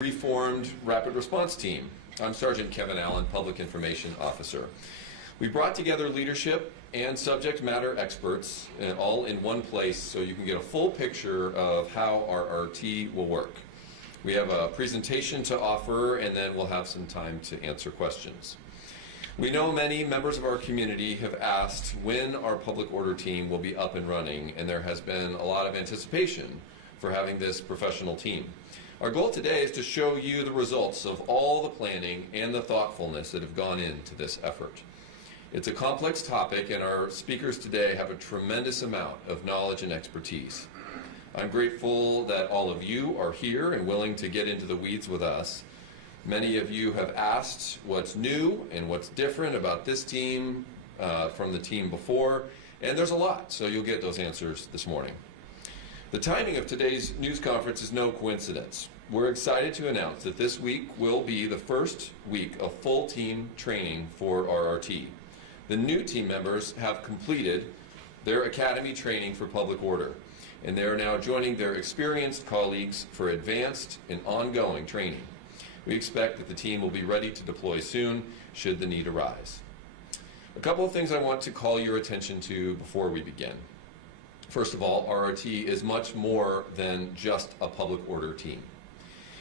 Reformed Rapid Response Team. I'm Sergeant Kevin Allen, Public Information Officer. We brought together leadership and subject matter experts all in one place so you can get a full picture of how our RT will work. We have a presentation to offer and then we'll have some time to answer questions. We know many members of our community have asked when our public order team will be up and running, and there has been a lot of anticipation for having this professional team. Our goal today is to show you the results of all the planning and the thoughtfulness that have gone into this effort. It's a complex topic, and our speakers today have a tremendous amount of knowledge and expertise. I'm grateful that all of you are here and willing to get into the weeds with us. Many of you have asked what's new and what's different about this team from the team before, and there's a lot, so you'll get those answers this morning. The timing of today's news conference is no coincidence. We're excited to announce that this week will be the first week of full team training for RRT. The new team members have completed their academy training for public order, and they are now joining their experienced colleagues for advanced and ongoing training. We expect that the team will be ready to deploy soon should the need arise. A couple of things I want to call your attention to before we begin. First of all, RRT is much more than just a public order team.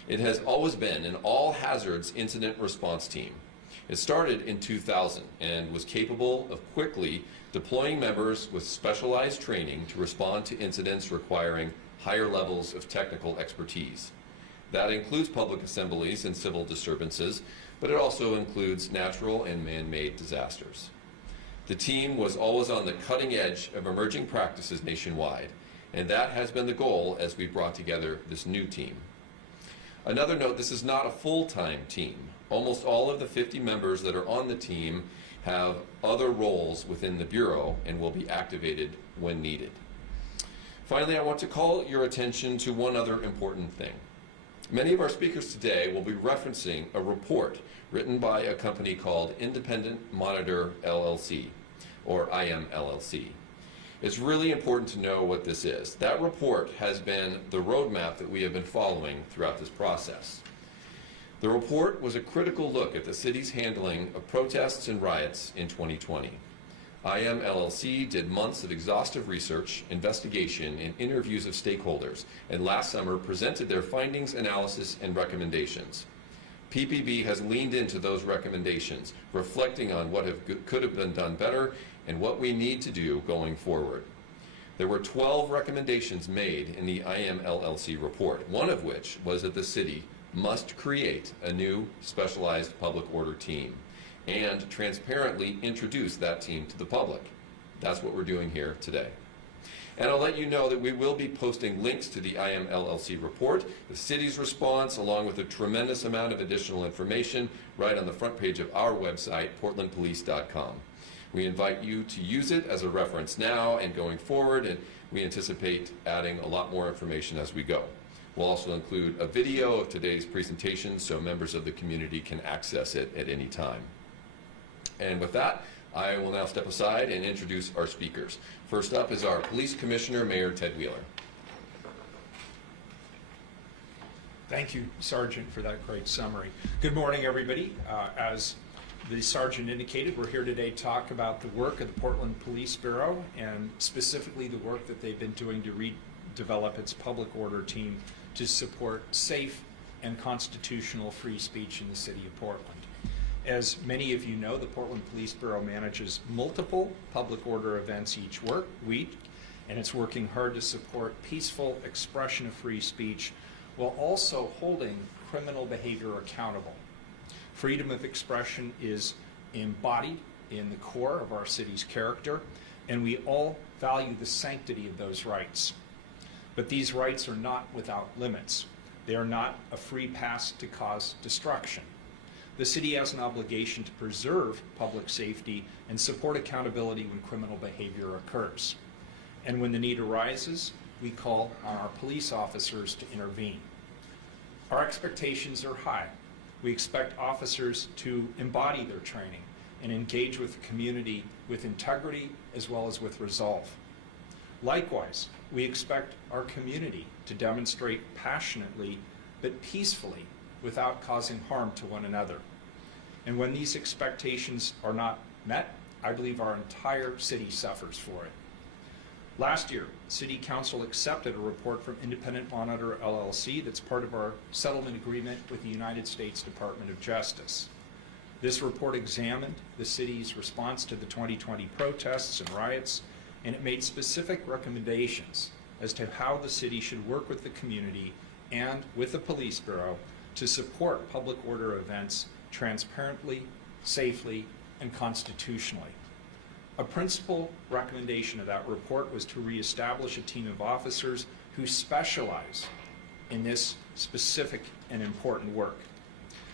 It has always been an all-hazards incident response team. It started in 2000 and was capable of quickly deploying members with specialized training to respond to incidents requiring higher levels of technical expertise. That includes public assemblies and civil disturbances, but it also includes natural and man-made disasters. The team was always on the cutting edge of emerging practices nationwide, and that has been the goal as we brought together this new team. Another note, this is not a full-time team. Almost all of the 50 members that are on the team have other roles within the Bureau and will be activated when needed. Finally, I want to call your attention to one other important thing. Many of our speakers today will be referencing a report written by a company called Independent Monitor LLC, or IMLLC. It's really important to know what this is. That report has been the roadmap that we have been following throughout this process. The report was a critical look at the city's handling of protests and riots in 2020. IMLLC did months of exhaustive research, investigation, and interviews of stakeholders, and last summer presented their findings, analysis, and recommendations. PPB has leaned into those recommendations, reflecting on what could have been done better and what we need to do going forward. There were 12 recommendations made in the IMLLC report, one of which was that the city must create a new specialized public order team and transparently introduce that team to the public. That's what we're doing here today. And I'll let you know that we will be posting links to the IMLLC report, the city's response, along with a tremendous amount of additional information right on the front page of our website, portlandpolice.com. We invite you to use it as a reference now and going forward, and we anticipate adding a lot more information as we go. We'll also include a video of today's presentation so members of the community can access it at any time. And with that, I will now step aside and introduce our speakers. First up is our Police Commissioner, Mayor Ted Wheeler. Thank you, Sergeant, for that great summary. Good morning, everybody. As the Sergeant indicated, we're here today to talk about the work of the Portland Police Bureau and specifically the work that they've been doing to redevelop its public order team to support safe and constitutional free speech in the city of Portland. As many of you know, the Portland Police Bureau manages multiple public order events each week, and it's working hard to support peaceful expression of free speech while also holding criminal behavior accountable. Freedom of expression is embodied in the core of our city's character, and we all value the sanctity of those rights. But these rights are not without limits. They are not a free pass to cause destruction. The city has an obligation to preserve public safety and support accountability when criminal behavior occurs. And when the need arises, we call on our police officers to intervene. Our expectations are high. We expect officers to embody their training and engage with the community with integrity as well as with resolve. Likewise, we expect our community to demonstrate passionately but peacefully without causing harm to one another. And when these expectations are not met, I believe our entire city suffers for it. Last year, City Council accepted a report from Independent Monitor LLC that's part of our settlement agreement with the United States Department of Justice. This report examined the city's response to the 2020 protests and riots, and it made specific recommendations as to how the city should work with the community and with the Police Bureau to support public order events transparently, safely, and constitutionally. A principal recommendation of that report was to reestablish a team of officers who specialize in this specific and important work.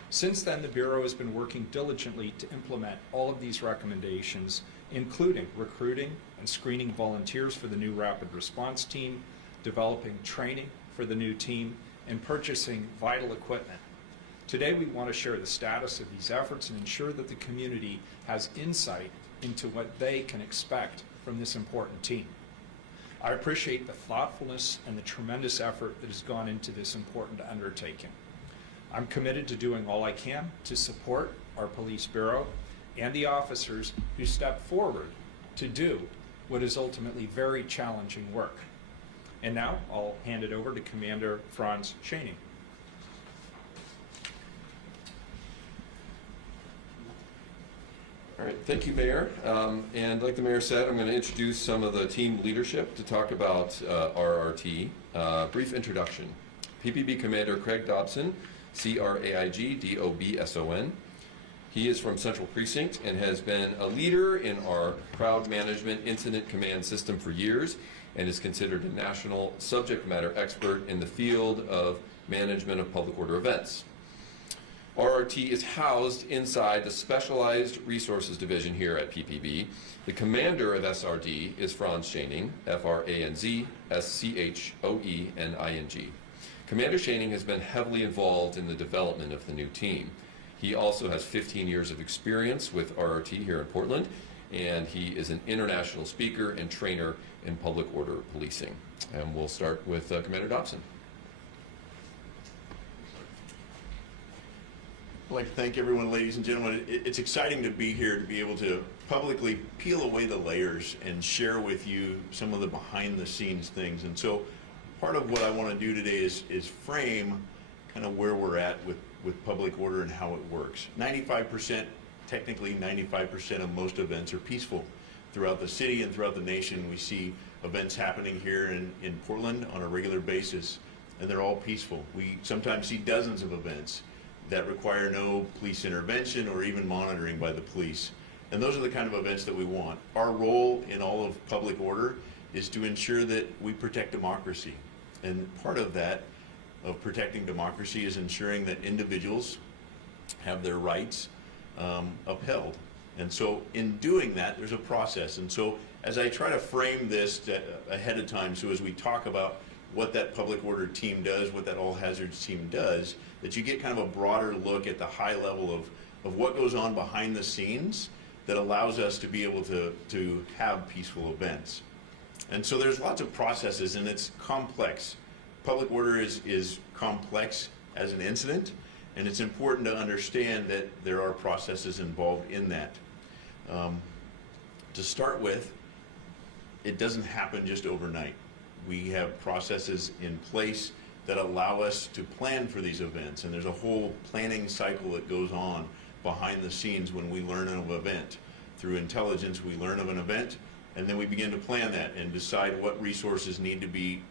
Since then, the Bureau has been working diligently to implement all of these recommendations, including recruiting and screening volunteers for the new rapid response team, developing training for the new team, and purchasing vital equipment. Today, we want to share the status of these efforts and ensure that the community has insight into what they can expect from this important team. I appreciate the thoughtfulness and the tremendous effort that has gone into this important undertaking. I'm committed to doing all I can to support our Police Bureau and the officers who step forward to do what is ultimately very challenging work. And now I'll hand it over to Commander Franz Schoening. All right, thank you, Mayor. And like the Mayor said, I'm going to introduce some of the team leadership to talk about RRT. Brief introduction. PPB Commander Craig Dobson, C-R-A-I-G-D-O-B-S-O-N. He is from Central Precinct and has been a leader in our crowd management incident command system for years and is considered a national subject matter expert in the field of management of public order events. RRT is housed inside the Specialized Resources Division here at PPB. The commander of SRD is Franz Schoening, F-R-A-N-Z-S-C-H-O-E-N-I-N-G. Commander Schoening has been heavily involved in the development of the new team. He also has 15 years of experience with RRT here in Portland, and he is an international speaker and trainer in public order policing. And we'll start with Commander Dobson. I'd like to thank everyone, ladies and gentlemen. It's exciting to be here, to be able to publicly peel away the layers and share with you some of the behind-the-scenes things. And so part of what I want to do today is frame kind of where we're at with public order and how it works. 95%, technically 95% of most events are peaceful. Throughout the city and throughout the nation, we see events happening here in Portland on a regular basis, and they're all peaceful. We sometimes see dozens of events that require no police intervention or even monitoring by the police. And those are the kind of events that we want. Our role in all of public order is to ensure that we protect democracy. And part of that, of protecting democracy, is ensuring that individuals have their rights upheld. And so in doing that, there's a process. And so as I try to frame this ahead of time, so as we talk about what that public order team does, what that all hazards team does, that you get kind of a broader look at the high level of what goes on behind the scenes that allows us to be able to have peaceful events. And so there's lots of processes, and it's complex. Public order is complex as an incident, and it's important to understand that there are processes involved in that. To start with, it doesn't happen just overnight. We have processes in place that allow us to plan for these events, and there's a whole planning cycle that goes on behind the scenes when we learn of an event. Through intelligence, we learn of an event, and then we begin to plan that and decide what resources need to be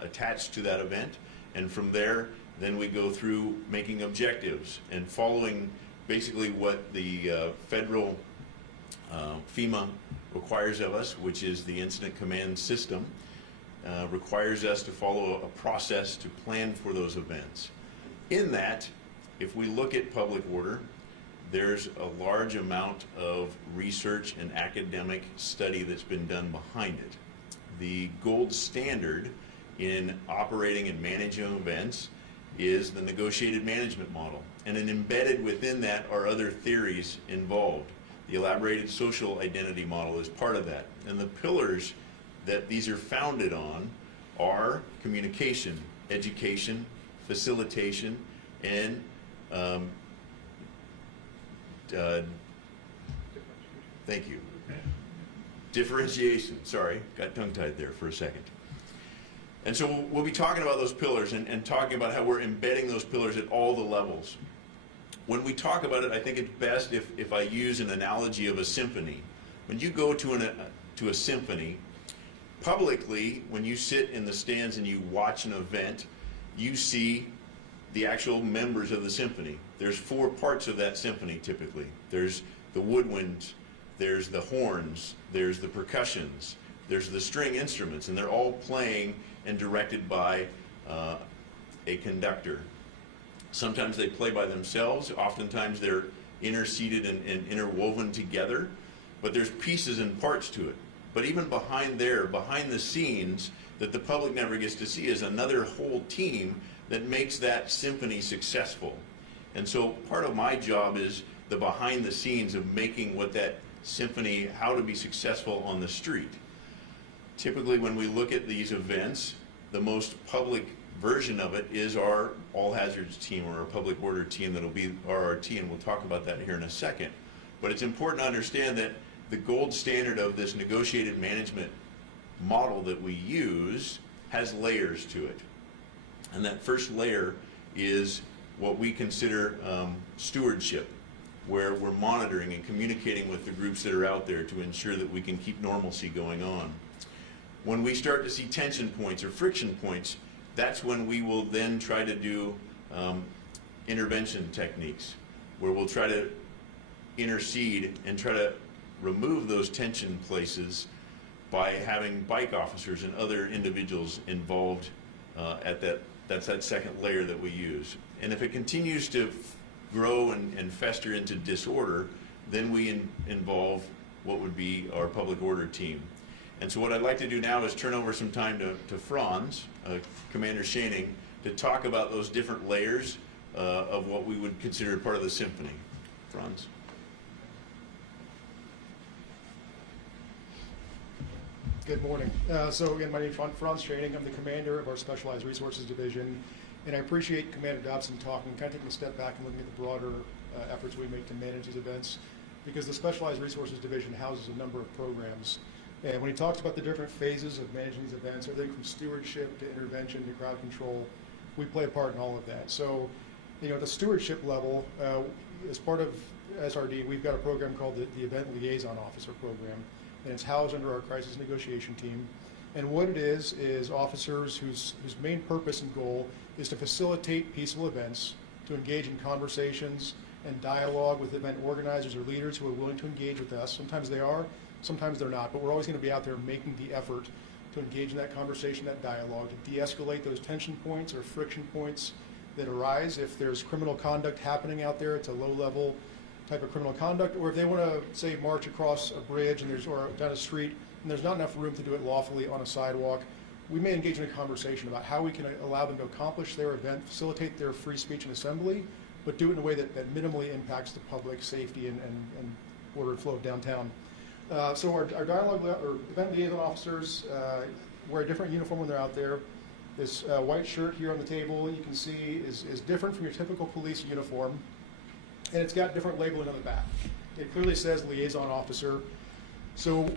attached to that event. And from there, then we go through making objectives and following basically what the federal FEMA requires of us, which is the incident command system. Requires us to follow a process to plan for those events. In that, if we look at public order, there's a large amount of research and academic study that's been done behind it. The gold standard in operating and managing events is the negotiated management model. And then embedded within that are other theories involved. The elaborated social identity model is part of that. And the pillars that these are founded on are communication, education, facilitation, and um, thank you. Differentiation, sorry, got tongue-tied there for a second. And so we'll be talking about those pillars and talking about how we're embedding those pillars at all the levels. When we talk about it, I think it's best if I use an analogy of a symphony. When you go to a symphony, publicly, when you sit in the stands and you watch an event, you see the actual members of the symphony. There's 4 parts of that symphony typically. There's the woodwinds, there's the horns, there's the percussions, there's the string instruments, and they're all playing and directed by a conductor. Sometimes they play by themselves, oftentimes they're interseated and interwoven together, but there's pieces and parts to it. But even behind the scenes, that the public never gets to see, is another whole team that makes that symphony successful. And so part of my job is the behind the scenes of making what that symphony, how to be successful on the street. Typically when we look at these events, the most public version of it is our all hazards team or our public order team that'll be RRT, and we'll talk about that here in a second. But it's important to understand that the gold standard of this negotiated management model that we use has layers to it. And that first layer is what we consider stewardship, where we're monitoring and communicating with the groups that are out there to ensure that we can keep normalcy going on. When we start to see tension points or friction points, that's when we will then try to do intervention techniques, where we'll try to intercede and try to remove those tension places by having bike officers and other individuals involved at that's that second layer that we use. And if it continues to grow and fester into disorder, then we involve what would be our public order team. And so what I'd like to do now is turn over some time to Franz, Commander Schoening, to talk about those different layers of what we would consider part of the symphony. Franz. Good morning. So again, my name is Franz Schoening. I'm the commander of our Specialized Resources Division, and I appreciate Commander Dobson talking, kind of taking a step back and looking at the broader efforts we make to manage these events, because the Specialized Resources Division houses a number of programs. And when he talks about the different phases of managing these events, everything from stewardship to intervention to crowd control, we play a part in all of that. So, at the stewardship level, as part of SRD, we've got a program called the Event Liaison Officer Program, and it's housed under our crisis negotiation team. And what it is officers whose main purpose and goal is to facilitate peaceful events, to engage in conversations and dialogue with event organizers or leaders who are willing to engage with us. Sometimes they are, sometimes they're not, but we're always going to be out there making the effort to engage in that conversation, that dialogue, to de-escalate those tension points or friction points that arise. If there's criminal conduct happening out there, it's a low-level type of criminal conduct, or if they want to, say, march across a bridge or down a street and there's not enough room to do it lawfully on a sidewalk, we may engage in a conversation about how we can allow them to accomplish their event, facilitate their free speech and assembly, but do it in a way that minimally impacts the public safety and order and flow of downtown. So our dialogue or event liaison officers wear a different uniform when they're out there. This white shirt here on the table, you can see, is different from your typical police uniform, and it's got different labeling on the back. It clearly says liaison officer. So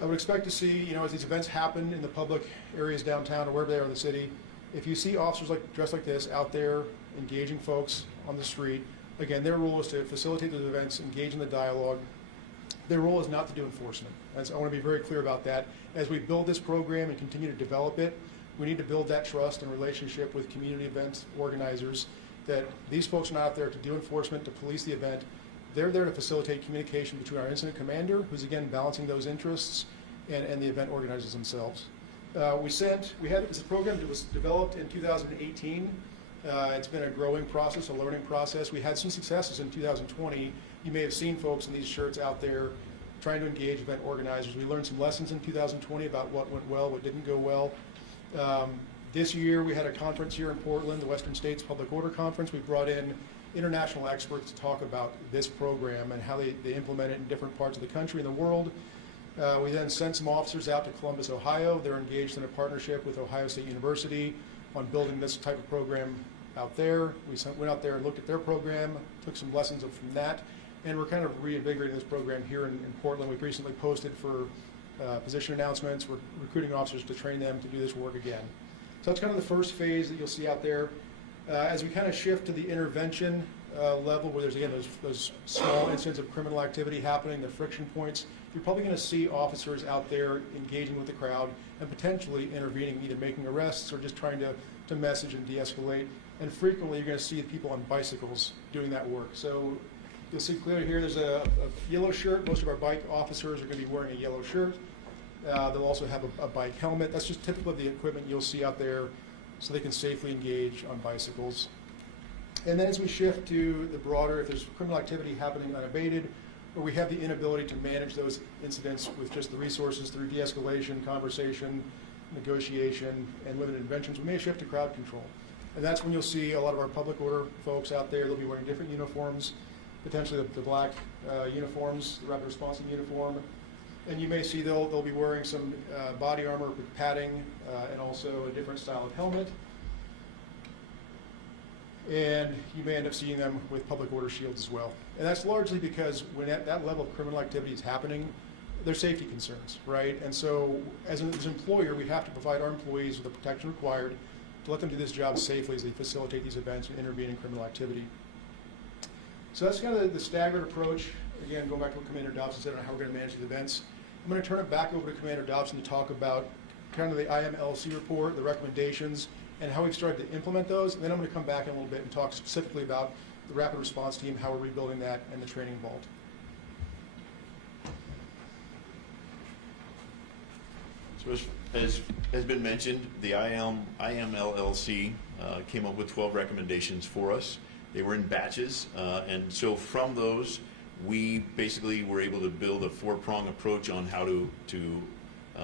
I would expect to see, as these events happen in the public areas downtown or wherever they are in the city, if you see officers dressed like this out there engaging folks on the street, again, their role is to facilitate those events, engage in the dialogue. Their role is not to do enforcement. I want to be very clear about that. As we build this program and continue to develop it, we need to build that trust and relationship with community event organizers, that these folks are not out there to do enforcement, to police the event. They're there to facilitate communication between our incident commander, who's again balancing those interests, and the event organizers themselves. This program that was developed in 2018. It's been a growing process, a learning process. We had some successes in 2020. You may have seen folks in these shirts out there trying to engage event organizers. We learned some lessons in 2020 about what went well, what didn't go well. This year we had a conference here in Portland, the Western States Public Order Conference. We brought in international experts to talk about this program and how they implement it in different parts of the country and the world. We then sent some officers out to Columbus, Ohio. They're engaged in a partnership with Ohio State University on building this type of program out there. Went out there and looked at their program, took some lessons from that, and we're kind of reinvigorating this program here in Portland. We've recently posted for position announcements. We're recruiting officers to train them to do this work again. So that's kind of the first phase that you'll see out there. As we kind of shift to the intervention level, where there's, again, those small incidents of criminal activity happening, the friction points, you're probably going to see officers out there engaging with the crowd and potentially intervening, either making arrests or just trying to message and de-escalate. And frequently, you're going to see people on bicycles doing that work. So you'll see clearly here, there's a yellow shirt. Most of our bike officers are going to be wearing a yellow shirt. They'll also have a bike helmet. That's just typical of the equipment you'll see out there so they can safely engage on bicycles. And then as we shift to the broader, if there's criminal activity happening unabated, or we have the inability to manage those incidents with just the resources through de-escalation, conversation, negotiation, and limited interventions, we may shift to crowd control. And that's when you'll see a lot of our public order folks out there. They'll be wearing different uniforms, potentially the black uniforms, the rapid response team uniform. And you may see they'll be wearing some body armor with padding and also a different style of helmet. And you may end up seeing them with public order shields as well. And that's largely because when that level of criminal activity is happening, there's safety concerns, right? And so as an employer, we have to provide our employees with the protection required to let them do this job safely as they facilitate these events and intervene in criminal activity. So that's kind of the staggered approach. Again, going back to what Commander Dobson said on how we're going to manage these events. I'm going to turn it back over to Commander Dobson to talk about kind of the IMLC report, the recommendations, and how we've started to implement those. And then I'm going to come back in a little bit and talk specifically about the rapid response team, how we're rebuilding that, and the training involved. So as has been mentioned, the IMLLC came up with 12 recommendations for us. They were in batches, and so from those, we basically were able to build a four-prong approach on how to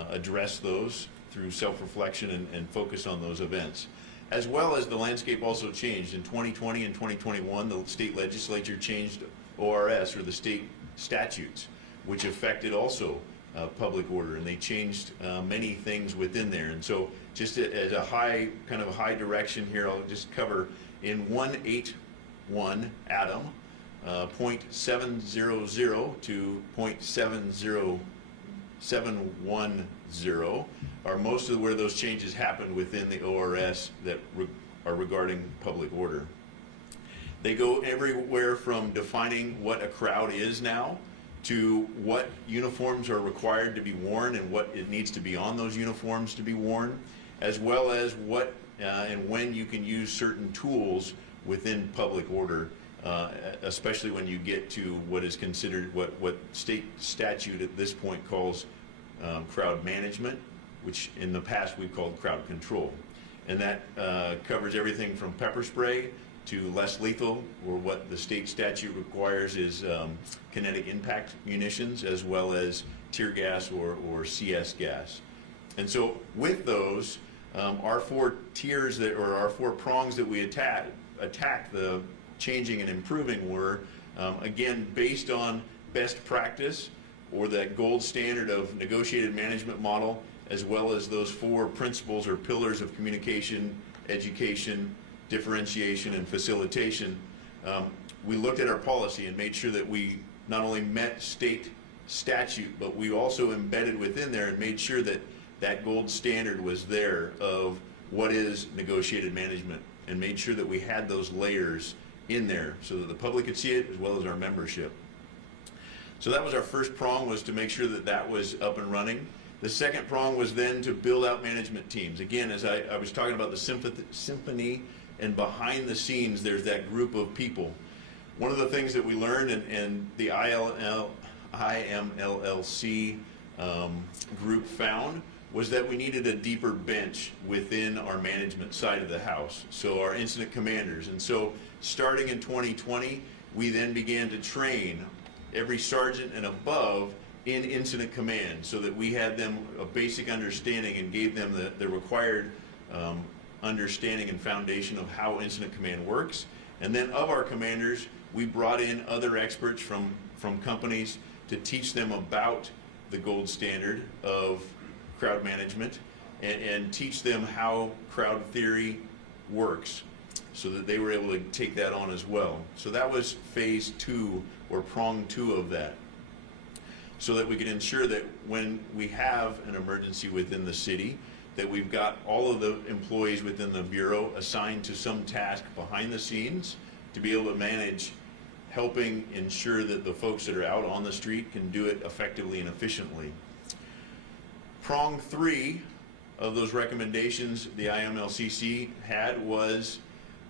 address those through self-reflection and focus on those events. As well as the landscape also changed. In 2020 and 2021, the state legislature changed ORS, or the state statutes, which affected also public order, and they changed many things within there. And so just as a high direction here, I'll just cover in 181 Adam, 0.700 to 0.70710 are most of where those changes happened within the ORS that are regarding public order. They go everywhere from defining what a crowd is now to what uniforms are required to be worn and what it needs to be on those uniforms to be worn, as well as what and when you can use certain tools within public order, especially when you get to what is considered what state statute at this point calls crowd management, which in the past we've called crowd control. And that covers everything from pepper spray to less lethal, or what the state statute requires is kinetic impact munitions, as well as tear gas or CS gas. And so with those, our four tiers or our four prongs that we attack the changing and improving were, again, based on best practice or that gold standard of negotiated management model, as well as those four principles or pillars of communication, education, differentiation, and facilitation. We looked at our policy and made sure that we not only met state statute, but we also embedded within there and made sure that that gold standard was there of what is negotiated management, and made sure that we had those layers in there so that the public could see it as well as our membership. So that was our first prong, was to make sure that that was up and running. The second prong was then to build out management teams. Again, as I was talking about the symphony, and behind the scenes there's that group of people. One of the things that we learned, and the IMLLC group found, was that we needed a deeper bench within our management side of the house, so our incident commanders. And so starting in 2020, we then began to train every sergeant and above in incident command, so that we had them a basic understanding and gave them the required understanding and foundation of how incident command works. And then of our commanders, we brought in other experts from companies to teach them about the gold standard of crowd management and teach them how crowd theory works. so that they were able to take that on as well. So that was phase 2 or prong 2 of that, so that we can ensure that when we have an emergency within the city, that we've got all of the employees within the Bureau assigned to some task behind the scenes to be able to manage helping ensure that the folks that are out on the street can do it effectively and efficiently. Prong 3 of those recommendations the IMLCC had was,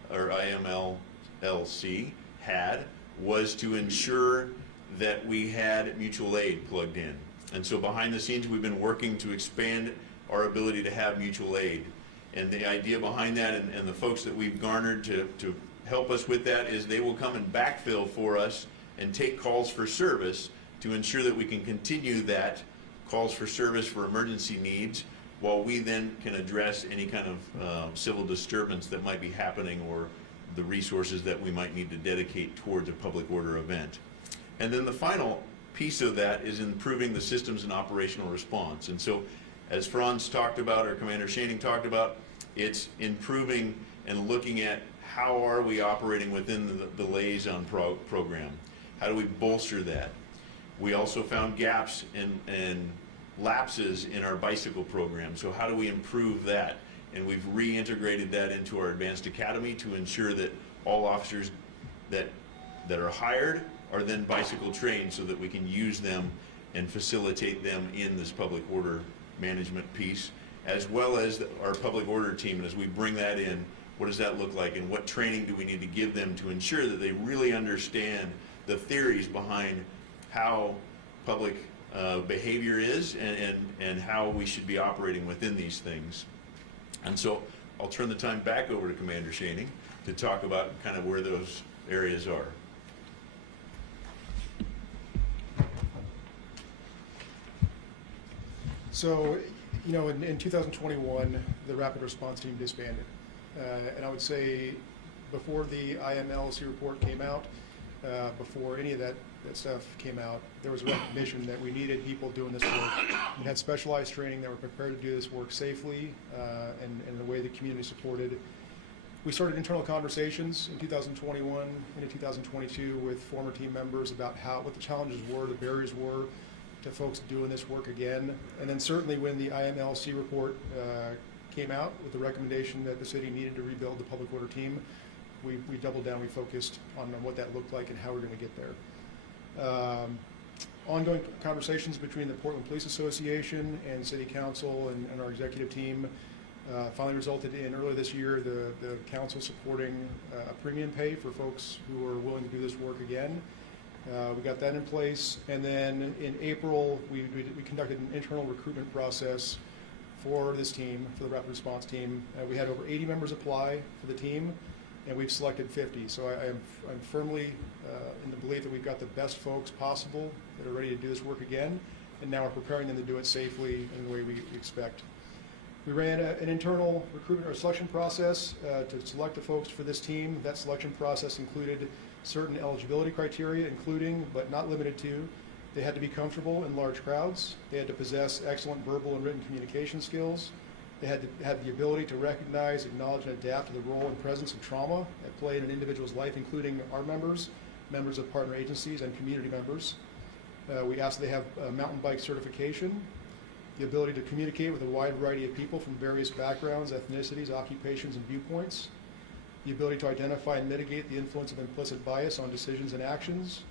or IMLLC had, was to ensure that we had mutual aid plugged in. And so behind the scenes, we've been working to expand our ability to have mutual aid. And the idea behind that, and the folks that we've garnered to help us with that, is they will come and backfill for us and take calls for service to ensure that we can continue that calls for service for emergency needs, while we then can address any kind of civil disturbance that might be happening, or the resources that we might need to dedicate towards a public order event. And then the final piece of that is improving the systems and operational response. And so, as Franz talked about, or Commander Schoening talked about, it's improving and looking at how are we operating within the liaison program. How do we bolster that? We also found gaps and lapses in our bicycle program, so how do we improve that? And we've reintegrated that into our advanced academy to ensure that all officers that are hired are then bicycle trained, so that we can use them and facilitate them in this public order management piece, as well as our public order team. And as we bring that in, what does that look like, and what training do we need to give them to ensure that they really understand the theories behind how public behavior is, and how we should be operating within these things. And so I'll turn the time back over to Commander Schoening to talk about kind of where those areas are. So, you know, in 2021, the rapid response team disbanded. And I would say before the IMLC report came out, before any of that stuff came out, there was a recognition that we needed people doing this work and had specialized training that were prepared to do this work safely and in a way the community supported. We started internal conversations in 2021 into 2022 with former team members about what the challenges were, the barriers were to folks doing this work again. And then certainly when the IMLC report came out with the recommendation that the city needed to rebuild the public order team, we doubled down, we focused on what that looked like and how we're going to get there. Ongoing conversations between the Portland Police Association and City Council and our executive team finally resulted in, earlier this year, the council supporting a premium pay for folks who are willing to do this work again. We got that in place, and then in April we conducted an internal recruitment process for this team, for the rapid response team. We had over 80 members apply for the team, and we've selected 50. So I'm firmly in the belief that we've got the best folks possible that are ready to do this work again, and now we're preparing them to do it safely in the way we expect. We ran an internal recruitment or selection process to select the folks for this team. That selection process included certain eligibility criteria, including, but not limited to, they had to be comfortable in large crowds, they had to possess excellent verbal and written communication skills, they had to have the ability to recognize, acknowledge, and adapt to the role and presence of trauma at play in an individual's life, including our members of partner agencies, and community members. We asked that they have mountain bike certification, the ability to communicate with a wide variety of people from various backgrounds, ethnicities, occupations, and viewpoints, the ability to identify and mitigate the influence of implicit bias on decisions and actions,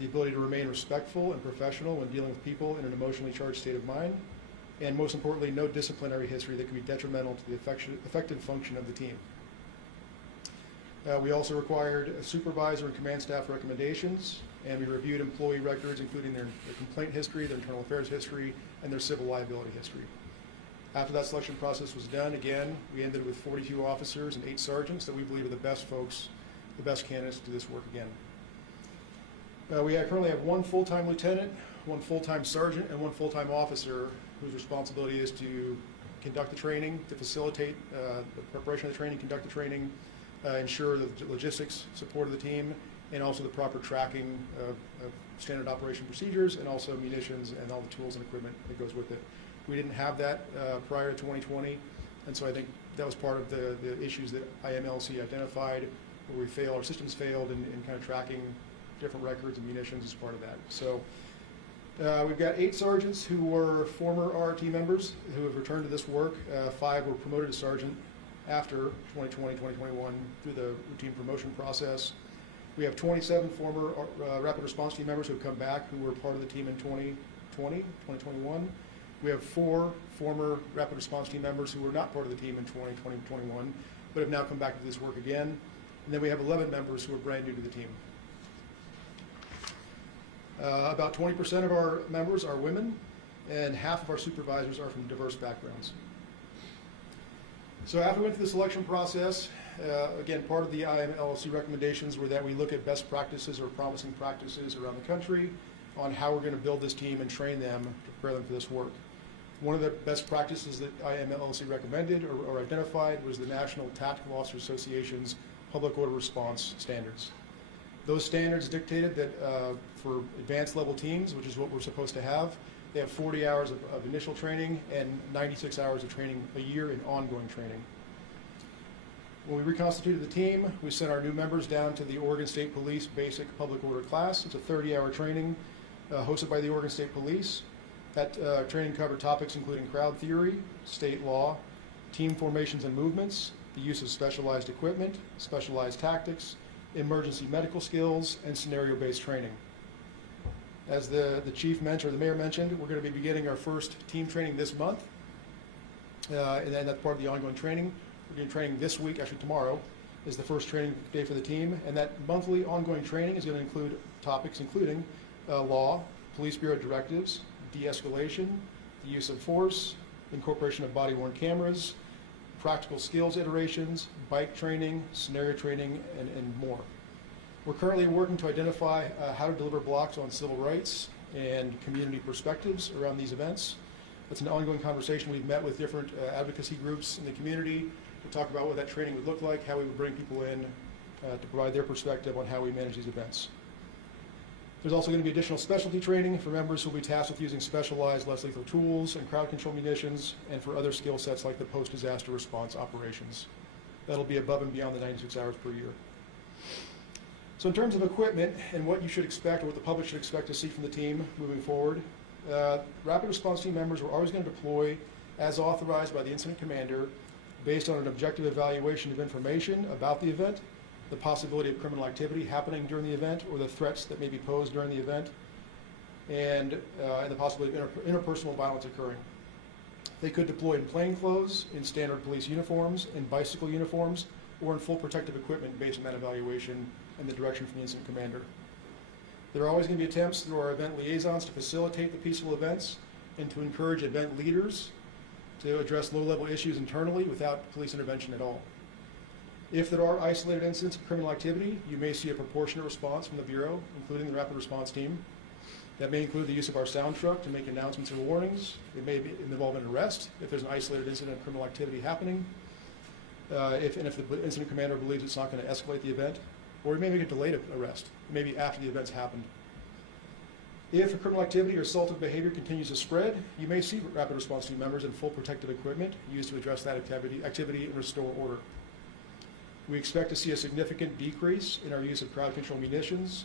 the ability to remain respectful and professional when dealing with people in an emotionally charged state of mind, and most importantly, no disciplinary history that can be detrimental to the effective function of the team. We also required a supervisor and command staff recommendations, and we reviewed employee records, including their complaint history, their internal affairs history, and their civil liability history. After that selection process was done, again, we ended with 42 officers and 8 sergeants that we believe are the best folks, the best candidates to do this work again. We currently have 1 full-time lieutenant, 1 full-time sergeant, and 1 full-time officer whose responsibility is to conduct the training, to facilitate the preparation of the training, conduct the training, ensure the logistics support of the team, and also the proper tracking of standard operation procedures, and also munitions and all the tools and equipment that goes with it. We didn't have that prior to 2020, and so I think That was part of the issues that IMLC identified, where our systems failed in kind of tracking different records and munitions as part of that. So we've got 8 sergeants who were former RRT members who have returned to this work. 5 were promoted to sergeant after 2020, 2021 through the routine promotion process. We have 27 former Rapid Response Team members who have come back who were part of the team in 2020, 2021. We have 4 former Rapid Response Team members who were not part of the team in 2020, 2021, but have now come back to this work again. And then we have 11 members who are brand new to the team. About 20% of our members are women, and half of our supervisors are from diverse backgrounds. So after we went through the selection process, again, part of the IMLC recommendations were that we look at best practices or promising practices around the country on how we're going to build this team and train them to prepare them for this work. One of the best practices that IMLC recommended or identified was the National Tactical Officers Association's Public Order Response Standards. Those standards dictated that for advanced level teams, which is what we're supposed to have, they have 40 hours of initial training and 96 hours of training a year in ongoing training. When we reconstituted the team, we sent our new members down to the Oregon State Police Basic Public Order class. It's a 30-hour training hosted by the Oregon State Police. That training covered topics including crowd theory, state law, team formations and movements, the use of specialized equipment, specialized tactics, emergency medical skills, and scenario-based training. As the chief mentioned, or the mayor mentioned, we're going to be beginning our first team training this month, and then that's part of the ongoing training. We're doing training this week, actually tomorrow, is the first training day for the team, and that monthly ongoing training is going to include topics including law, police bureau directives, de-escalation, the use of force, incorporation of body-worn cameras, practical skills iterations, bike training, scenario training, and more. We're currently working to identify how to deliver blocks on civil rights and community perspectives around these events. It's an ongoing conversation. We've met with different advocacy groups in the community to talk about what that training would look like, how we would bring people in to provide their perspective on how we manage these events. There's also going to be additional specialty training for members who will be tasked with using specialized, less lethal tools and crowd control munitions, and for other skill sets like the post-disaster response operations. That'll be above and beyond the 96 hours per year. So in terms of equipment and what you should expect, or what the public should expect to see from the team moving forward, Rapid Response Team members were always going to deploy as authorized by the incident commander based on an objective evaluation of information about the event, the possibility of criminal activity happening during the event, or the threats that may be posed during the event, and the possibility of interpersonal violence occurring. They could deploy in plain clothes, in standard police uniforms, in bicycle uniforms, or in full protective equipment based on that evaluation and the direction from the incident commander. There are always going to be attempts through our event liaisons to facilitate the peaceful events and to encourage event leaders to address low-level issues internally without police intervention at all. If there are isolated incidents of criminal activity, you may see a proportionate response from the Bureau, including the Rapid Response Team. That may include the use of our sound truck to make announcements or warnings. It may involve an arrest if there's an isolated incident of criminal activity happening, if the incident commander believes it's not going to escalate the event, or it may make a delayed arrest, maybe after the event's happened. If a criminal activity or assaultive behavior continues to spread, you may see Rapid Response Team members in full protective equipment used to address that activity and restore order. We expect to see a significant decrease in our use of crowd control munitions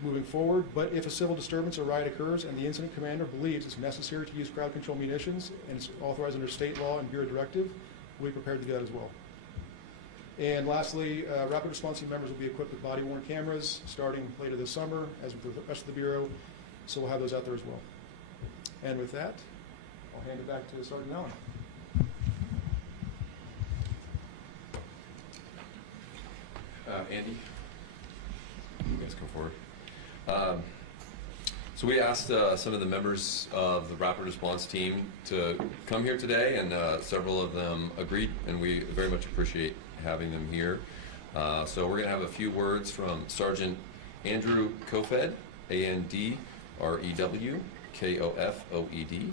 moving forward, but if a civil disturbance or riot occurs and the incident commander believes it's necessary to use crowd control munitions and it's authorized under state law and Bureau directive, we'll be prepared to do that as well. And lastly, Rapid Response Team members will be equipped with body-worn cameras starting later this summer, as with the rest of the Bureau, so we'll have those out there as well. And with that, I'll hand it back to Sergeant Allen. Andy, you guys come forward. So we asked some of the members of the Rapid Response Team to come here today, and several of them agreed, and we very much appreciate having them here. So we're going to have a few words from Sergeant Andrew Kofed, A-N-D-R-E-W, K-O-F-O-E-D.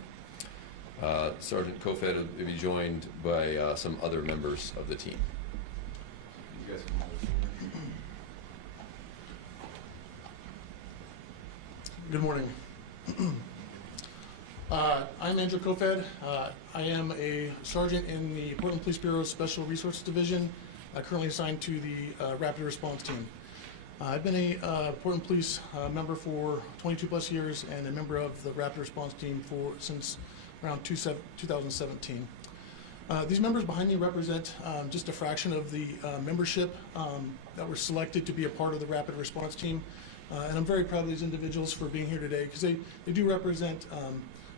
Sergeant Kofed will be joined by some other members of the team. You guys can hold it. Good morning. I'm Andrew Kofed. I am a sergeant in the Portland Police Bureau Special Resources Division, currently assigned to the Rapid Response Team. I've been a Portland Police member for 22 plus years and a member of the Rapid Response Team since around 2017. These members behind me represent just a fraction of the membership that were selected to be a part of the Rapid Response Team. And I'm very proud of these individuals for being here today because they do represent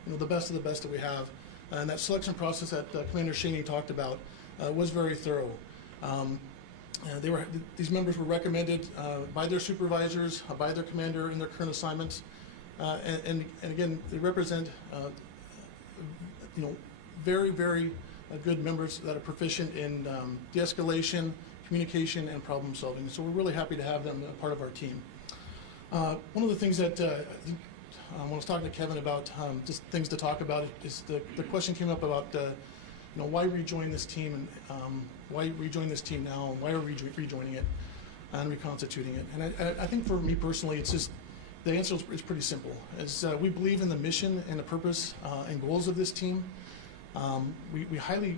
the best of the best that we have. And that selection process that Commander Schoening talked about was very thorough. These members were recommended by their supervisors, by their commander in their current assignments. And again, they represent very, very good members that are proficient in de-escalation, communication, and problem solving. So we're really happy to have them a part of our team. One of the things that when I was talking to Kevin about just things to talk about is the question came up about why rejoin this team and why rejoin this team now and why are we rejoining it and reconstituting it. And I think for me personally, it's just the answer is pretty simple. We believe in the mission and the purpose and goals of this team. We highly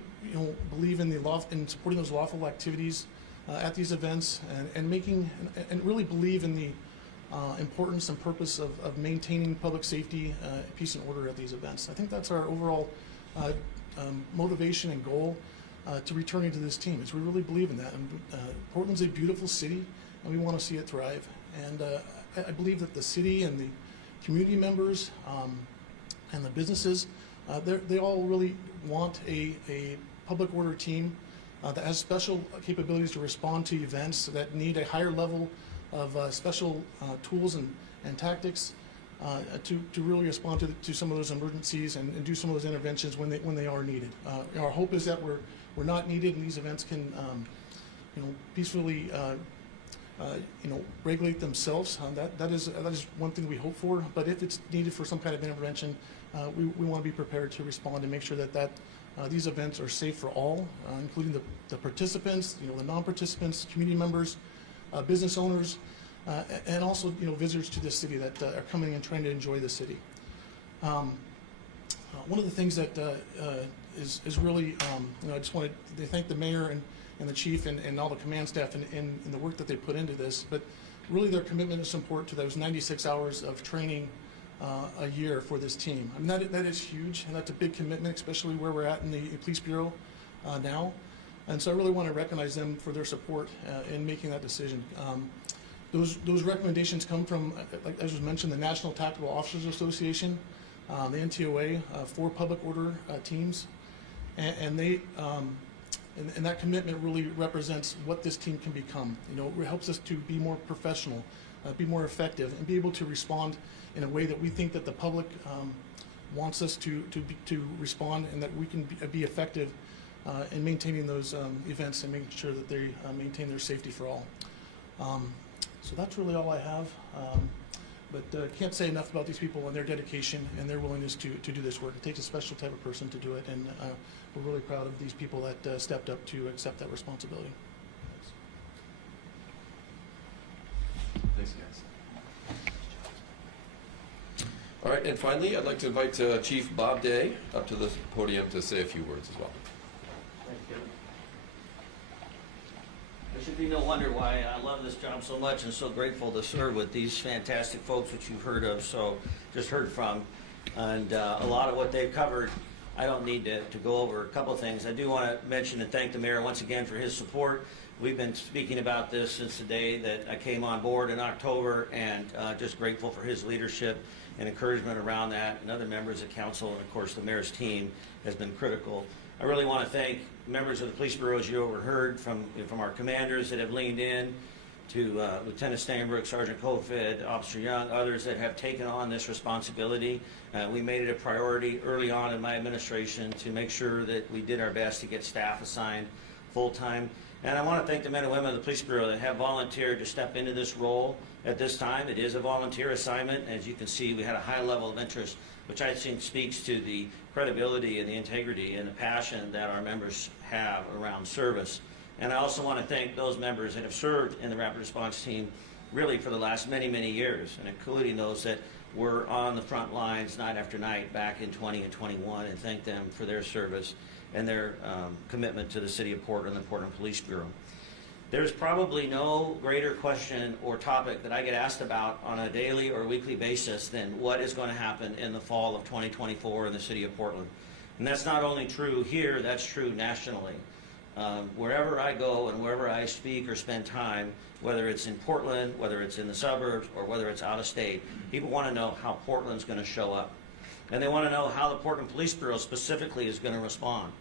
believe in in supporting those lawful activities at these events and really believe in the importance and purpose of maintaining public safety, peace and order at these events. I think that's our overall motivation and goal to returning to this team, is we really believe in that. And Portland's a beautiful city and we want to see it thrive. And I believe that the city and the community members and the businesses, they all really want a public order team that has special capabilities to respond to events that need a higher level of special tools and tactics to really respond to some of those emergencies and do some of those interventions when they are needed. Our hope is that we're not needed and these events can peacefully regulate themselves. That is one thing we hope for. But if it's needed for some kind of intervention, we want to be prepared to respond and make sure that these events are safe for all, including the participants, the non-participants, community members, business owners, and also visitors to this city that are coming and trying to enjoy the city. One of the things that is really, I just wanted to thank the mayor and the chief and all the command staff in the work that they put into this, but really their commitment and support to those 96 hours of training a year for this team. I mean, that is huge, and that's a big commitment, especially where we're at in the Police Bureau now. And so I really want to recognize them for their support in making that decision. Those recommendations come from, like as was mentioned, the National Tactical Officers Association, the NTOA, 4 public order teams, and they and that commitment really represents what this team can become. It helps us to be more professional, be more effective, and be able to respond in a way that we think that the public wants us to respond, and that we can be effective in maintaining those events and making sure that they maintain their safety for all. So that's really all I have. But can't say enough about these people and their dedication and their willingness to do this work. It takes a special type of person to do it, and we're really proud of these people that stepped up to accept that responsibility. Thanks, guys. All right, and finally, I'd like to invite Chief Bob Day up to the podium to say a few words as well. Thank you. There should be no wonder why I love this job so much and so grateful to serve with these fantastic folks which you've heard of, just heard from. And a lot of what they've covered, I don't need to go over a couple of things. I do want to mention and thank the mayor once again for his support. We've been speaking about this since the day that I came on board in October, and just grateful for his leadership and encouragement around that, and other members of council, and of course the mayor's team has been critical. I really want to thank members of the police bureau, as you overheard from our commanders that have leaned in, to Lieutenant Steinberg, Sergeant Kofed, Officer Young, others that have taken on this responsibility. We made it a priority early on in my administration to make sure that we did our best to get staff assigned full-time. And I want to thank the men and women of the police bureau that have volunteered to step into this role at this time. It is a volunteer assignment. As you can see, we had a high level of interest, which I think speaks to the credibility and the integrity and the passion that our members have around service. And I also want to thank those members that have served in the Rapid Response Team really for the last many, many years, and including those that were on the front lines night after night back in 20 and 21, and thank them for their service and their commitment to the City of Portland and the Portland Police Bureau. There's probably no greater question or topic that I get asked about on a daily or weekly basis than what is going to happen in the fall of 2024 in the City of Portland. And that's not only true here, that's true nationally. Wherever I go and wherever I speak or spend time, whether it's in Portland, whether it's in the suburbs, or whether it's out of state, people want to know how Portland's going to show up. And they want to know how the Portland Police Bureau specifically is going to respond.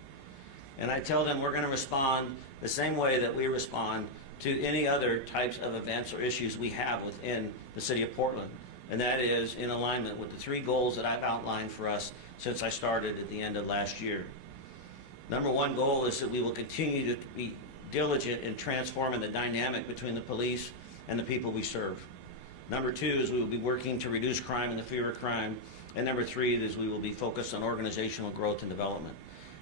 And I tell them we're going to respond the same way that we respond to any other types of events or issues we have within the City of Portland. And that is in alignment with the 3 goals that I've outlined for us since I started at the end of last year. Number 1 goal is that we will continue to be diligent in transforming the dynamic between the police and the people we serve. Number 2 is we will be working to reduce crime and the fear of crime. And number 3 is we will be focused on organizational growth and development.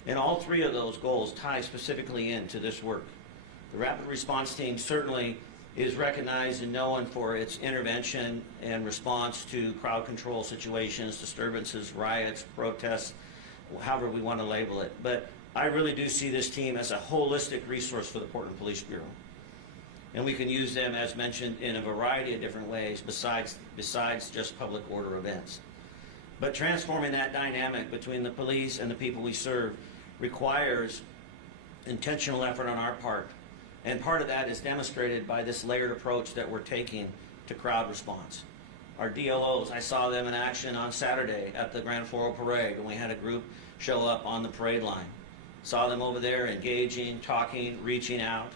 And all 3 of those goals tie specifically into this work. The Rapid Response Team certainly is recognized and known for its intervention and response to crowd control situations, disturbances, riots, protests, however we want to label it. But I really do see this team as a holistic resource for the Portland Police Bureau. And we can use them, as mentioned, in a variety of different ways besides just public order events. But transforming that dynamic between the police and the people we serve requires intentional effort on our part. And part of that is demonstrated by this layered approach that we're taking to crowd response. Our DLOs, I saw them in action on Saturday at the Grand Floral Parade when we had a group show up on the parade line. Saw them over there engaging, talking, reaching out.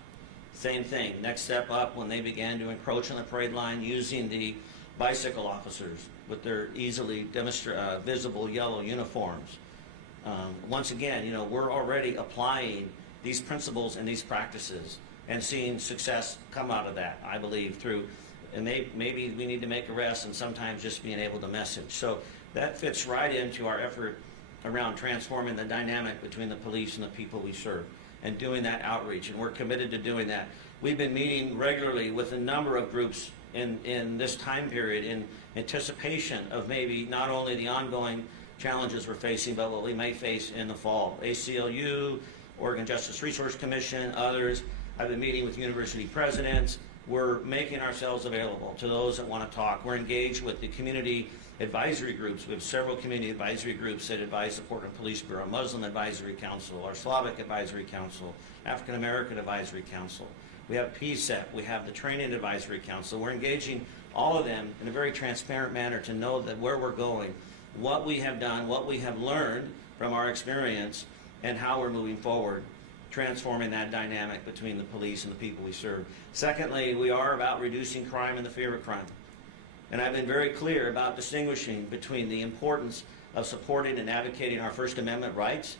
Same thing, next step up when they began to encroach on the parade line using the bicycle officers with their easily visible yellow uniforms. Once again, you know, we're already applying these principles and these practices and seeing success come out of that, I believe, through, and maybe we need to make arrests and sometimes just being able to message. So that fits right into our effort around transforming the dynamic between the police and the people we serve and doing that outreach, and we're committed to doing that. We've been meeting regularly with a number of groups in this time period in anticipation of maybe not only the ongoing challenges we're facing, but what we may face in the fall. ACLU, Oregon Justice Resource Commission, others. I've been meeting with university presidents. We're making ourselves available to those that want to talk. We're engaged with the community advisory groups. We have several community advisory groups that advise the Portland Police Bureau, Muslim Advisory Council, our Slavic Advisory Council, African American Advisory Council. We have PSEP, we have the Training Advisory Council. We're engaging all of them in a very transparent manner to know that where we're going, what we have done, what we have learned from our experience, and how we're moving forward, transforming that dynamic between the police and the people we serve. Secondly, we are about reducing crime and the fear of crime. And I've been very clear about distinguishing between the importance of supporting and advocating our First Amendment rights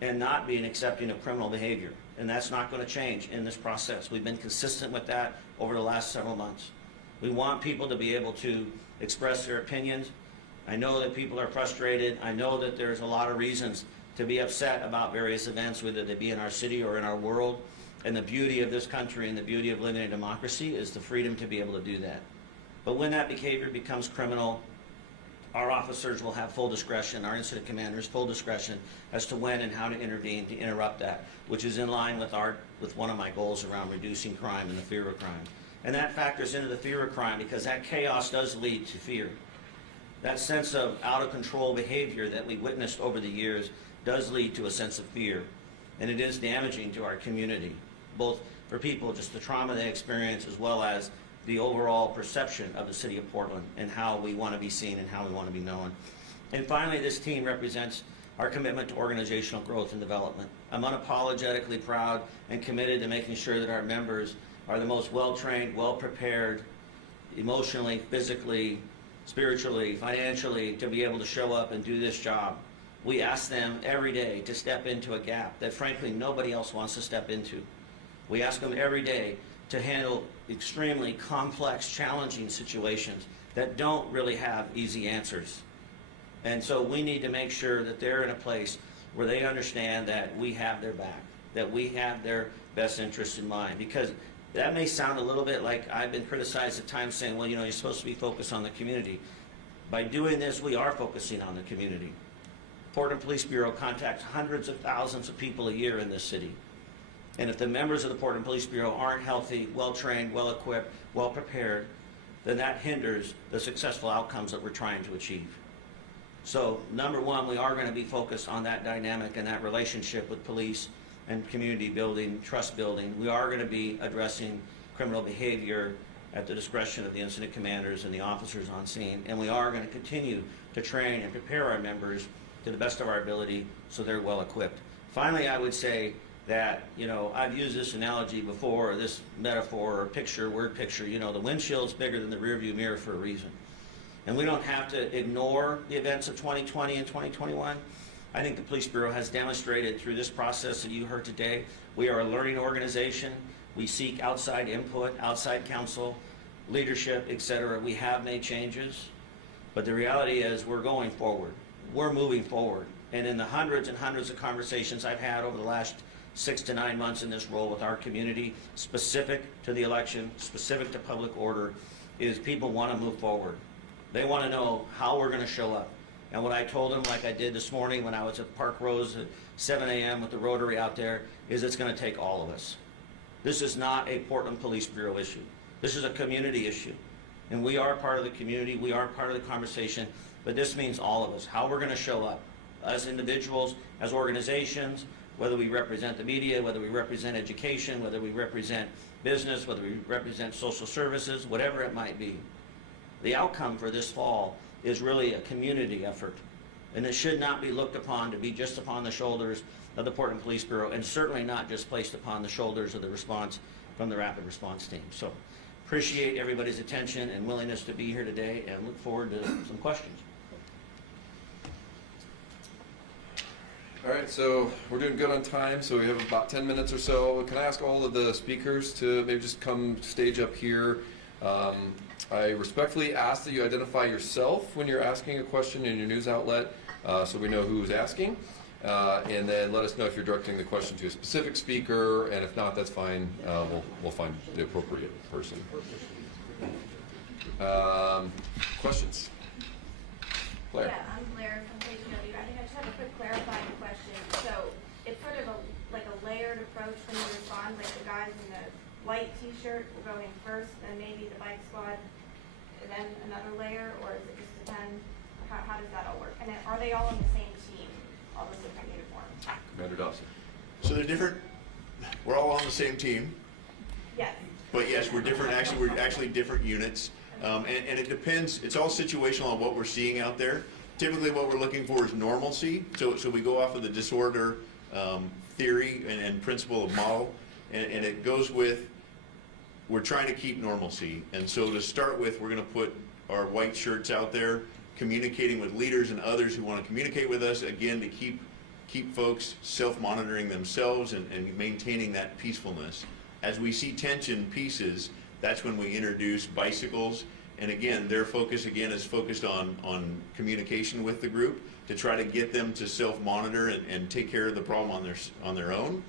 and not being accepting of criminal behavior. And that's not going to change in this process. We've been consistent with that over the last several months. We want people to be able to express their opinions. I know that people are frustrated. I know that there's a lot of reasons to be upset about various events, whether they be in our city or in our world. And the beauty of this country and the beauty of living in a democracy is the freedom to be able to do that. But when that behavior becomes criminal, our officers will have full discretion, our incident commanders full discretion as to when and how to intervene to interrupt that, which is in line with one of my goals around reducing crime and the fear of crime. And that factors into the fear of crime because that chaos does lead to fear. That sense of out-of-control behavior that we witnessed over the years does lead to a sense of fear. And it is damaging to our community, both for people, just the trauma they experience, as well as the overall perception of the city of Portland and how we want to be seen and how we want to be known. And finally, this team represents our commitment to organizational growth and development. I'm unapologetically proud and committed to making sure that our members are the most well-trained, well-prepared, emotionally, physically, spiritually, financially, to be able to show up and do this job. We ask them every day to step into a gap that frankly nobody else wants to step into. We ask them every day to handle extremely complex, challenging situations that don't really have easy answers. And so we need to make sure that they're in a place where they understand that we have their back, that we have their best interests in mind. Because That may sound a little bit like I've been criticized at times saying, well, you know, you're supposed to be focused on the community. By doing this, we are focusing on the community. Portland Police Bureau contacts hundreds of thousands of people a year in this city. And if the members of the Portland Police Bureau aren't healthy, well-trained, well-equipped, well-prepared, then that hinders the successful outcomes that we're trying to achieve. So, number one, we are going to be focused on that dynamic and that relationship with police and community building, trust building. We are going to be addressing criminal behavior at the discretion of the incident commanders and the officers on scene. And we are going to continue to train and prepare our members to the best of our ability so they're well equipped. Finally, I would say that, you know, I've used this analogy before, or this metaphor or picture, word picture, you know, the windshield's bigger than the rearview mirror for a reason. And we don't have to ignore the events of 2020 and 2021. I think the Police Bureau has demonstrated through this process that you heard today, we are a learning organization. We seek outside input, outside counsel, leadership, etc. We have made changes, but the reality is we're going forward. We're moving forward. And in the hundreds and hundreds of conversations I've had over the last 6 to 9 months in this role with our community, specific to the election, specific to public order, is people want to move forward. They want to know how we're going to show up. And what I told them, like I did this morning when I was at Park Rose at 7 a.m. with the Rotary out there, is it's going to take all of us. This is not a Portland Police Bureau issue. This is a community issue. And we are part of the community, we are part of the conversation, but this means all of us, how we're going to show up as individuals, as organizations, whether we represent the media, whether we represent education, whether we represent business, whether we represent social services, whatever it might be. The outcome for this fall is really a community effort. And it should not be looked upon to be just upon the shoulders of the Portland Police Bureau, and certainly not just placed upon the shoulders of the response from the rapid response team. So appreciate everybody's attention and willingness to be here today, and look forward to some questions. All right, so we're doing good on time, so we have about 10 minutes or so. Can I ask all of the speakers to maybe just come stage up here? I respectfully ask that you identify yourself when you're asking a question in your news outlet, so we know who's asking. And then let us know if you're directing the question to a specific speaker, and if not, that's fine. We'll find the appropriate person. Questions? Claire. Yeah, I'm Claire from KPTV. I think I just have a quick clarifying question. So it's sort of like a layered approach when you respond, like the guys in the white t-shirt will go in first, and maybe the bike squad, and then another layer, or does it just depend? How does that all work? And then, are they all on the same team, all those different uniforms? Commander Dobson. So they're different. We're all on the same team, Yes. but yes, we're different. Actually, we're actually different units, and it depends. It's all situational on what we're seeing out there. Typically, what we're looking for is normalcy. So we go off of the disorder theory and principle of model, and it goes with we're trying to keep normalcy. And so to start with, we're going to put our white shirts out there, communicating with leaders and others who want to communicate with us, again, to keep folks self-monitoring themselves and maintaining that peacefulness. As we see tension pieces, that's when we introduce bicycles. And again, their focus again is focused on communication with the group to try to get them to self-monitor and take care of the problem on their own.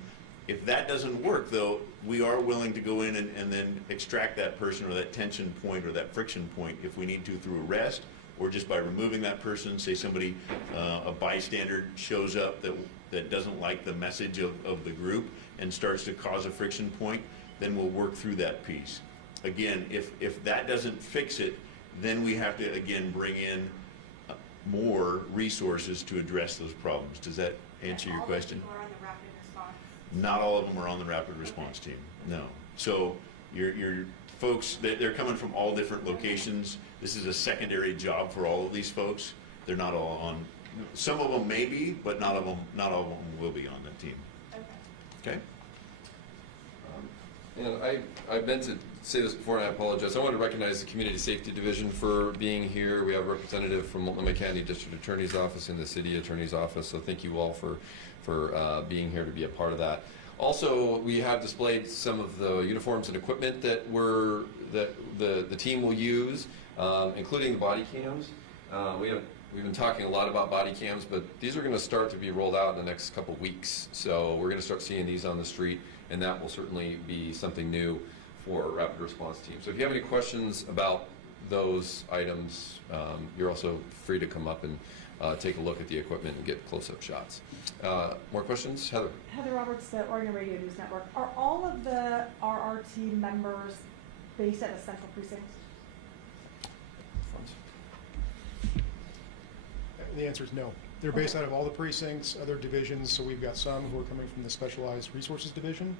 If that doesn't work, though, we are willing to go in and then extract that person or that tension point or that friction point if we need to through arrest, or just by removing that person. Say somebody, a bystander shows up that doesn't like the message of the group and starts to cause a friction point, then we'll work through that piece. Again, if that doesn't fix it, then we have to, again, bring in more resources to address those problems. Does that answer your question? All of the people are on the rapid response. Not all of them are on the rapid response team, no. So your folks, they're coming from all different locations. This is a secondary job for all of these folks. They're not all on, some of them may be, but not all of them will be on that team. Okay. Okay? And I meant to say this before, and I apologize. I want to recognize the Community Safety Division for being here. We have a representative from Multnomah County District Attorney's Office and the City Attorney's Office, so thank you all for being here to be a part of that. Also, we have displayed some of the uniforms and equipment that the team will use, including the body cams. We've been talking a lot about body cams, but these are going to start to be rolled out in the next couple weeks. So we're going to start seeing these on the street, and that will certainly be something new for rapid response team. So if you have any questions about those items, you're also free to come up and take a look at the equipment and get close-up shots. More questions? Heather? Heather Roberts, the Oregon Radio News Network. Are all of the RRT members based at a central precinct? The answer is no. They're based out of all the precincts, other divisions, so we've got some who are coming from the Specialized Resources Division,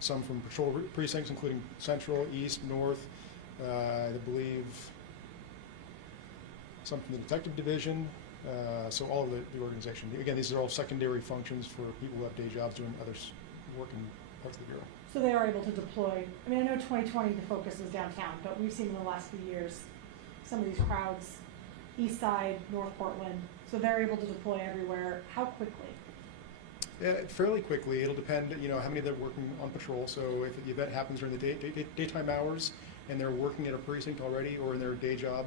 some from patrol precincts, including Central, East, North, I believe some from the Detective Division, so all of the organization. Again, these are all secondary functions for people who have day jobs doing other work in parts of the Bureau. So they are able to deploy. I mean, I know 2020 the focus was downtown, but we've seen in the last few years some of these crowds, East Side, North Portland, so they're able to deploy everywhere. How quickly? Yeah, fairly quickly. It'll depend, you know, how many they're working on patrol. So if the event happens during the daytime hours and they're working at a precinct already or in their day job,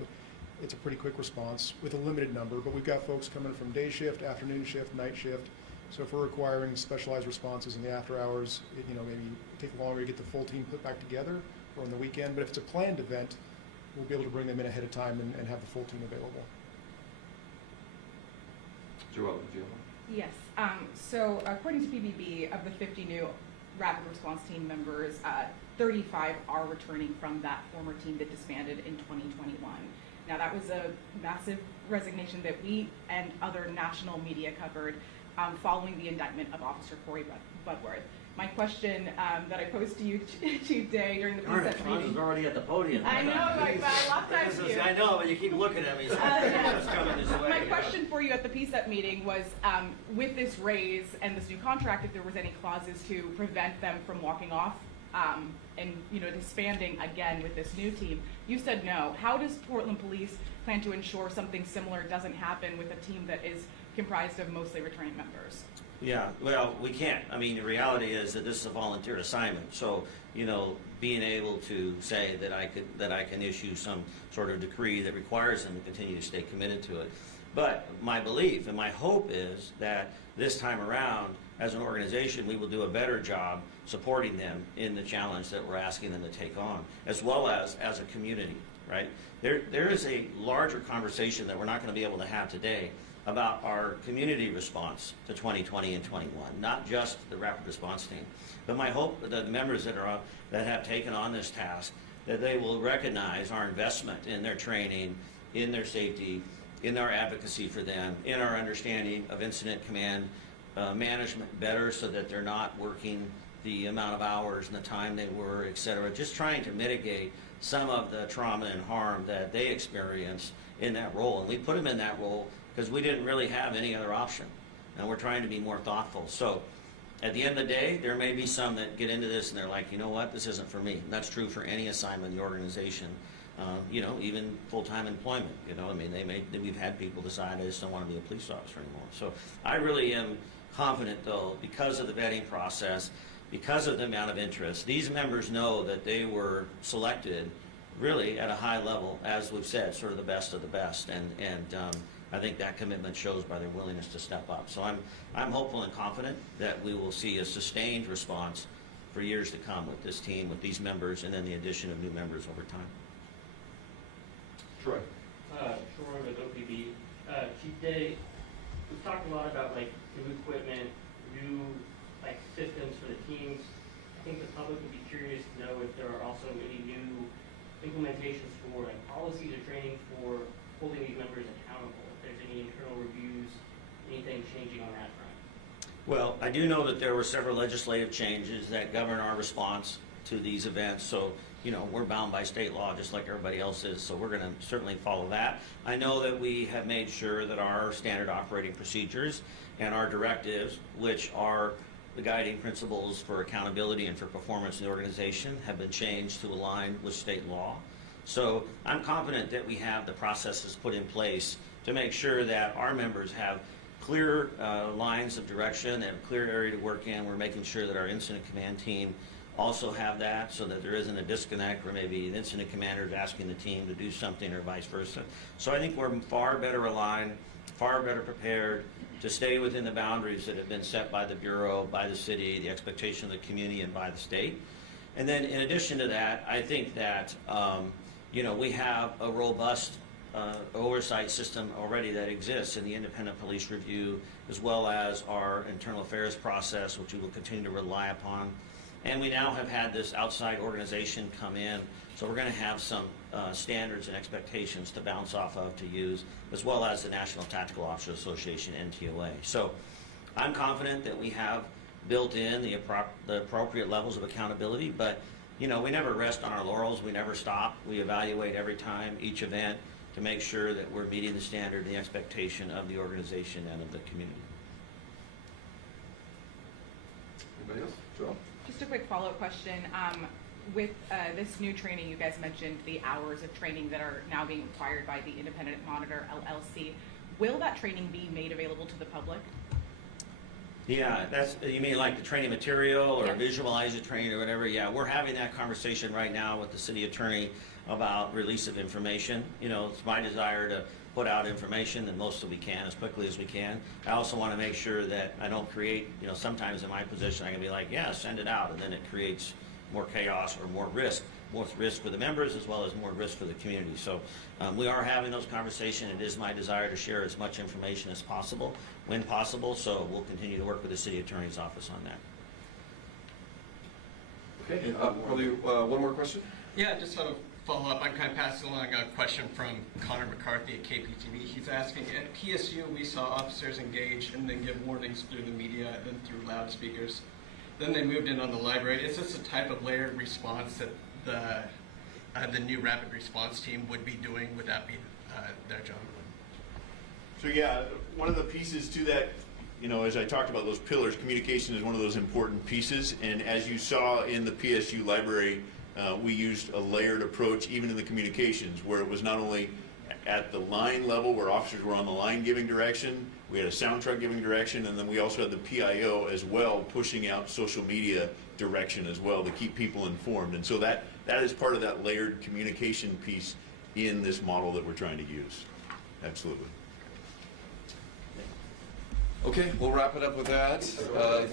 it's a pretty quick response with a limited number. But we've got folks coming from day shift, afternoon shift, night shift. So if we're requiring specialized responses in the after hours, maybe take longer to get the full team put back together or on the weekend. But if it's a planned event, we'll be able to bring them in ahead of time and have the full team available. Joelle, do you have one? Yes. So according to PBB, of the 50 new rapid response team members, 35 are returning from that former team that disbanded in 2021. Now that was a massive resignation that we and other national media covered following the indictment of Officer Corey Budworth. My question that I posed to you today during the Franz meeting. is already at the podium. I know, I locked eyes with you. I know, but you keep looking at me. So it's coming this way. My question for you at the PSEP meeting was, with this raise and this new contract, if there was any clauses to prevent them from walking off and disbanding again with this new team. You said no. How does Portland Police plan to ensure something similar doesn't happen with a team that is comprised of mostly returning members? Yeah, well, we can't. I mean, the reality is that this is a volunteer assignment. So, being able to say that I can issue some sort of decree that requires them to continue to stay committed to it. But my belief and my hope is that this time around, as an organization, we will do a better job supporting them in the challenge that we're asking them to take on, as well as a community, right? There is a larger conversation that we're not going to be able to have today about our community response to 2020 and 21, not just the rapid response team. But my hope that the members that have taken on this task, that they will recognize our investment in their training, in their safety, in our advocacy for them, in our understanding of incident command management better so that they're not working the amount of hours and the time they were, et cetera. Just trying to mitigate some of the trauma and harm that they experience in that role. And we put them in that role because we didn't really have any other option. And we're trying to be more thoughtful. So at the end of the day, there may be some that get into this and they're like, you know what, this isn't for me. And that's true for any assignment in the organization, even full-time employment. We've had people decide I just don't want to be a police officer anymore. So I really am confident, though, because of the vetting process, because of the amount of interest, these members know that they were selected really at a high level, as we've said, sort of the best of the best. And I think that commitment shows by their willingness to step up. So I'm hopeful and confident that we will see a sustained response for years to come with this team, with these members, and then the addition of new members over time. Troy. Troy with OPB. Chief Day, we've talked a lot about new equipment, new systems for the teams. I think the public would be curious to know if there are also any new implementations for policies or training for holding these members accountable. If there's any internal reviews, anything changing on that front. Well, I do know that there were several legislative changes that govern our response to these events. So, we're bound by state law just like everybody else is. So we're going to certainly follow that. I know that we have made sure that our standard operating procedures and our directives, which are the guiding principles for accountability and for performance in the organization, have been changed to align with state law. So I'm confident that we have the processes put in place to make sure that our members have clear lines of direction and a clear area to work in. We're making sure that our incident command team also have that so that there isn't a disconnect where maybe an incident commander is asking the team to do something or vice versa. So I think we're far better aligned, far better prepared to stay within the boundaries that have been set by the Bureau, by the city, the expectation of the community, and by the state. And then in addition to that, I think that, we have a robust oversight system already that exists in the independent police review, as well as our internal affairs process, which we will continue to rely upon. And we now have had this outside organization come in, so we're going to have some standards and expectations to bounce off of to use, as well as the National Tactical Officers Association, NTOA. So I'm confident that we have built in the appropriate levels of accountability, but we never rest on our laurels. We never stop. We evaluate every time, each event, to make sure that we're meeting the standard and the expectation of the organization and of the community. Anybody else? Joel? Just a quick follow-up question. With this new training, you guys mentioned the hours of training that are now being required by the Independent Monitor, LLC. Will that training be made available to the public? Yeah, you mean like the training material or Yeah. visualize the training or whatever? Yeah, we're having that conversation right now with the city attorney about release of information. It's my desire to put out information the most that we can, as quickly as we can. I also want to make sure that I don't create, sometimes in my position I can be like, yeah, send it out, and then it creates more chaos or more risk for the members as well as more risk for the community. So we are having those conversations. It is my desire to share as much information as possible, when possible, so we'll continue to work with the city attorney's office on that. Okay, probably one more question? Yeah, just sort of follow up. I'm kind of passing along a question from Connor McCarthy at KPTV. He's asking, at PSU, we saw officers engage and then give warnings through the media and through loudspeakers. Then they moved in on the library. Is this a type of layered response that the new rapid response team would be doing? Would that be their job? So yeah, one of the pieces to that, as I talked about those pillars, communication is one of those important pieces. And as you saw in the PSU library, we used a layered approach even in the communications, where it was not only at the line level where officers were on the line giving direction, we had a sound truck giving direction, and then we also had the PIO as well pushing out social media direction as well to keep people informed. And so that is part of that layered communication piece in this model that we're trying to use. Absolutely. Okay, we'll wrap it up with that.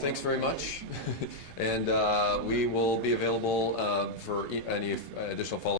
Thanks very much. And we will be available for any additional follow-up.